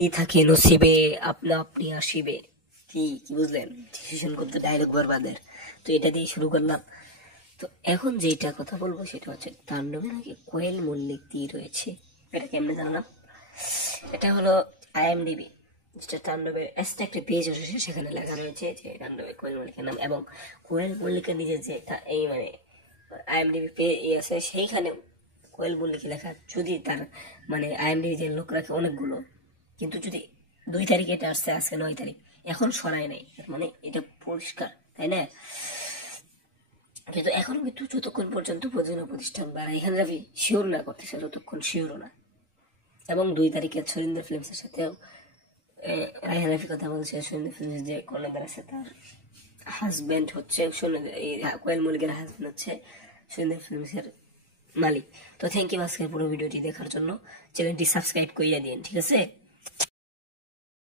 থাকে নসিবে আপনা আপনি আসিবে। কি কি বুঝলেন? ডিসিশন করতে ডায়লগ বরবাদের। তো এটা দিয়ে শুরু করলাম। তো এখন যেটা কথা বলবো সেটা হচ্ছে তাণ্ডবে নাকি কোয়েল মল্লিক দিয়ে রয়েছে। এটা কেমনে জানলাম? এটা হলো IMDb, যেটা তাণ্ডবের একটা পেজ এসেছে, সেখানে লেখা রয়েছে যে তাণ্ডবে কোয়েল মল্লিকের নাম, এবং কোয়েল মল্লিকের নিজের যে এই মানে IMDb পেজ আছে সেইখানে কোয়েল মল্লিক লেখা। যদি তার মানে IMDb যে লোক রাখে অনেকগুলো, কিন্তু যদি 2 তারিখে এটা আসছে, আজকে 9 তারিখ, এখন সরায় নাই, মানে এটা পরিষ্কার, তাই না? কিন্তু এখনো কিন্তু যতক্ষণ পর্যন্ত প্রযোজনা প্রতিষ্ঠান বা রাইহান রাফি শিওর না করতেছে, ততক্ষণ শিওরও না। এবং 2 তারিখে সুরিন্দর ফিল্মসের সাথেও রাইহান রাফি কথা বলছে। সুরিন্দর ফিল্মস যে কর্ণধার আছে, তার হাজব্যান্ড হচ্ছে এই কোয়েল মল্লিকের হাজব্যান্ড হচ্ছে সুরিন্দর ফিল্মসের মালিক। তো থ্যাংক ইউ আজকের পুরো ভিডিওটি দেখার জন্য। চ্যানেলটি সাবস্ক্রাইব করিয়া দিন, ঠিক আছে?